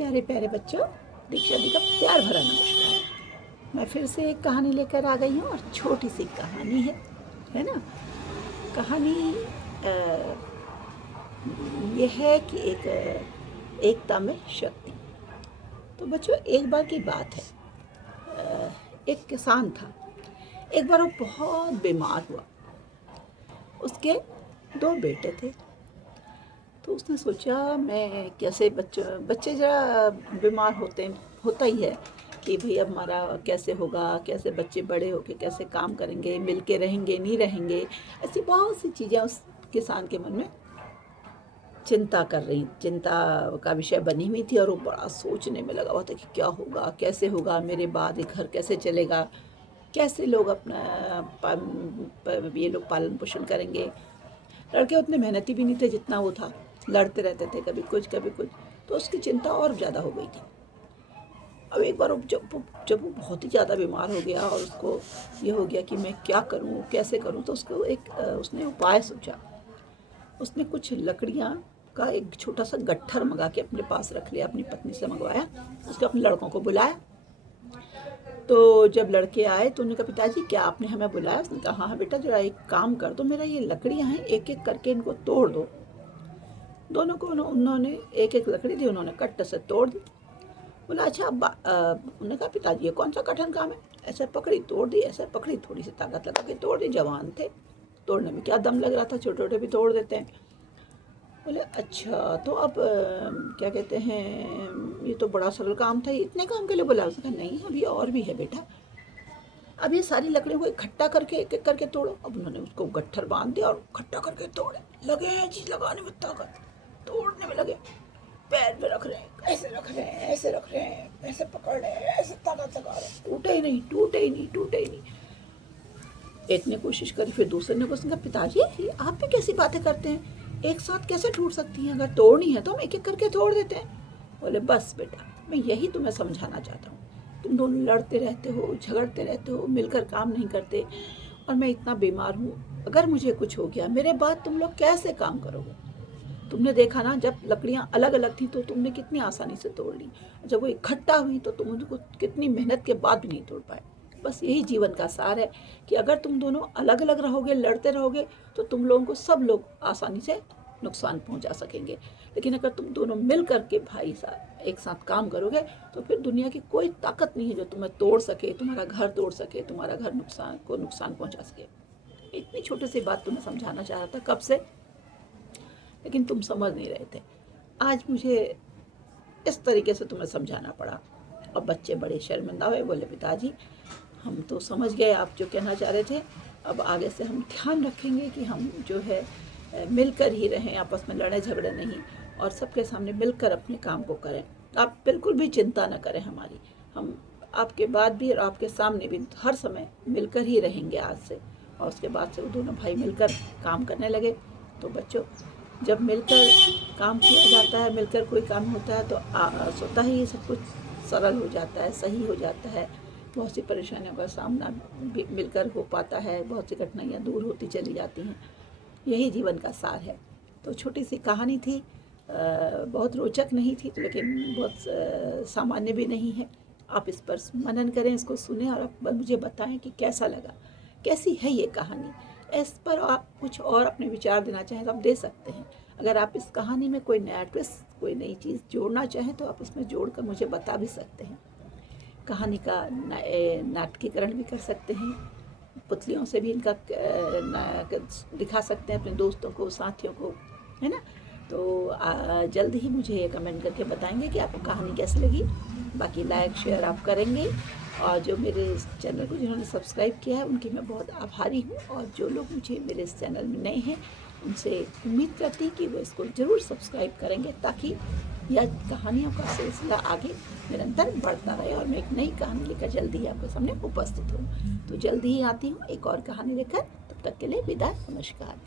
प्यारे प्यारे बच्चों, दीक्षा दी का प्यार भरा नमस्कार। मैं फिर से एक कहानी लेकर आ गई हूँ और छोटी सी कहानी है ना। कहानी ये है कि एकता में शक्ति। तो बच्चों, एक बार की बात है, एक किसान था। एक बार वो बहुत बीमार हुआ। उसके 2 बेटे थे। तो उसने सोचा, मैं कैसे बच्चे ज़रा बीमार होता ही है कि भाई अब हमारा कैसे होगा, कैसे बच्चे बड़े होके कैसे काम करेंगे, मिल के रहेंगे नहीं रहेंगे। ऐसी बहुत सी चीज़ें उस किसान के मन में चिंता का विषय बनी हुई थी। और वो बड़ा सोचने में लगा हुआ था कि क्या होगा, कैसे होगा, मेरे बाद ये घर कैसे चलेगा, कैसे लोग ये लोग पालन पोषण करेंगे। लड़के उतने मेहनती भी नहीं थे जितना वो था, लड़ते रहते थे, कभी कुछ कभी कुछ। तो उसकी चिंता और ज़्यादा हो गई थी। अब एक बार जब वो बहुत ही ज़्यादा बीमार हो गया और उसको ये हो गया कि मैं क्या करूँ, कैसे करूँ, तो उसने उपाय सोचा। उसने कुछ लकड़ियाँ का एक छोटा सा गट्ठर मंगा के अपने पास रख लिया, अपनी पत्नी से मंगवाया। उसके अपने लड़कों को बुलाया। तो जब लड़के आए तो उन्होंने कहा, पिताजी क्या आपने हमें बुलाया? उसने कहा, हाँ बेटा, जरा एक काम कर दो, मेरा ये लकड़ियाँ हैं, एक एक करके इनको तोड़ दो। दोनों को उन्होंने एक एक लकड़ी दी, उन्होंने कट्टे से तोड़ दी। बोला, अच्छा उन्होंने कहा, पिताजी ये कौन सा कठिन काम है? ऐसे पकड़ी तोड़ दी, ऐसे पकड़ी, थोड़ी सी ताकत लगा के तोड़ दी। जवान थे, तोड़ने में क्या दम लग रहा था, छोटे छोटे भी तोड़ देते हैं। बोले, अच्छा तो अब क्या कहते हैं, ये तो बड़ा सरल काम था, इतने काम के लिए बोला? उसने कहा, नहीं अभी और भी है बेटा। अब ये सारी लकड़ियों को इकट्ठा करके एक एक करके तोड़ो। अब उन्होंने उसको गट्ठर बांध दिया और इकट्ठा करके तोड़े। लगे हैं चीज लगाने में ताकत, तोड़ने में लगे। पैर में रख रहे हैं, ऐसे रख रहे हैं, ऐसे रख रहे हैं, ऐसे पकड़ रहे हैं, ऐसे ताकत लगा रहे हैं, टूटे ही नहीं, टूटे ही नहीं, टूटे ही नहीं। एक ने कोशिश करी, फिर दूसरे ने कोशिश कहा, पिताजी आप भी कैसी बातें करते हैं, एक साथ कैसे टूट सकती हैं? अगर तोड़नी है तो हम एक एक करके तोड़ देते हैं। बोले, बस बेटा, मैं यही तुम्हें समझाना चाहता हूँ। तुम दोनों लड़ते रहते हो, झगड़ते रहते हो, मिलकर काम नहीं करते, और मैं इतना बीमार हूँ। अगर मुझे कुछ हो गया, मेरे बाद तुम लोग कैसे काम करोगे? तुमने देखा ना, जब लकड़ियाँ अलग अलग थी तो तुमने कितनी आसानी से तोड़ ली, जब वो इकट्ठा हुई तो तुम उनको कितनी मेहनत के बाद भी नहीं तोड़ पाए। बस यही जीवन का सार है कि अगर तुम दोनों अलग अलग रहोगे, लड़ते रहोगे, तो तुम लोगों को सब लोग आसानी से नुकसान पहुंचा सकेंगे। लेकिन अगर तुम दोनों मिल करके भाई साहब एक साथ काम करोगे, तो फिर दुनिया की कोई ताकत नहीं है जो तुम्हें तोड़ सके, तुम्हारा घर तोड़ सके, तुम्हारा घर नुकसान पहुंचा सके। इतनी छोटी सी बात तुम्हें समझाना चाह रहा था कब से, लेकिन तुम समझ नहीं रहे थे। आज मुझे इस तरीके से तुम्हें समझाना पड़ा। अब बच्चे बड़े शर्मिंदा हुए, बोले, पिताजी हम तो समझ गए आप जो कहना चाह रहे थे। अब आगे से हम ध्यान रखेंगे कि हम जो है मिलकर ही रहें, आपस में लड़े झगड़े नहीं, और सबके सामने मिलकर अपने काम को करें। आप बिल्कुल भी चिंता न करें हमारी, हम आपके बाद भी और आपके सामने भी हर समय मिलकर ही रहेंगे आज से। और उसके बाद से वो दोनों भाई मिलकर काम करने लगे। तो बच्चों, जब मिलकर काम किया जाता है, मिलकर कोई काम होता है, तो स्वतः ही सब कुछ सरल हो जाता है, सही हो जाता है। बहुत सी परेशानियों का सामना भी मिलकर हो पाता है, बहुत सी कठिनाइयाँ दूर होती चली जाती हैं। यही जीवन का सार है। तो छोटी सी कहानी थी, बहुत रोचक नहीं थी, लेकिन बहुत सामान्य भी नहीं है। आप इस पर मनन करें, इसको सुने, और आप मुझे बताएं कि कैसा लगा, कैसी है ये कहानी। इस पर आप कुछ और अपने विचार देना चाहें तो आप दे सकते हैं। अगर आप इस कहानी में कोई नया ट्विस्ट, कोई नई चीज़ जोड़ना चाहें तो आप इसमें जोड़कर मुझे बता भी सकते हैं। कहानी का नाटकीकरण भी कर सकते हैं, पुतलियों से भी इनका दिखा सकते हैं अपने दोस्तों को, साथियों को, है ना। तो जल्द ही मुझे कमेंट करके बताएंगे कि आपको कहानी कैसी लगी। बाकी लाइक शेयर आप करेंगे, और जो मेरे इस चैनल को जिन्होंने सब्सक्राइब किया है उनकी मैं बहुत आभारी हूँ। और जो लोग मुझे मेरे इस चैनल में नए हैं, उनसे उम्मीद करती कि वो इसको ज़रूर सब्सक्राइब करेंगे, ताकि यह कहानियों का सिलसिला आगे निरंतर बढ़ता रहे और मैं एक नई कहानी लेकर जल्दी ही आपके सामने उपस्थित हूँ। तो जल्दी ही आती हूँ एक और कहानी लेकर। तब तक के लिए विदा, नमस्कार।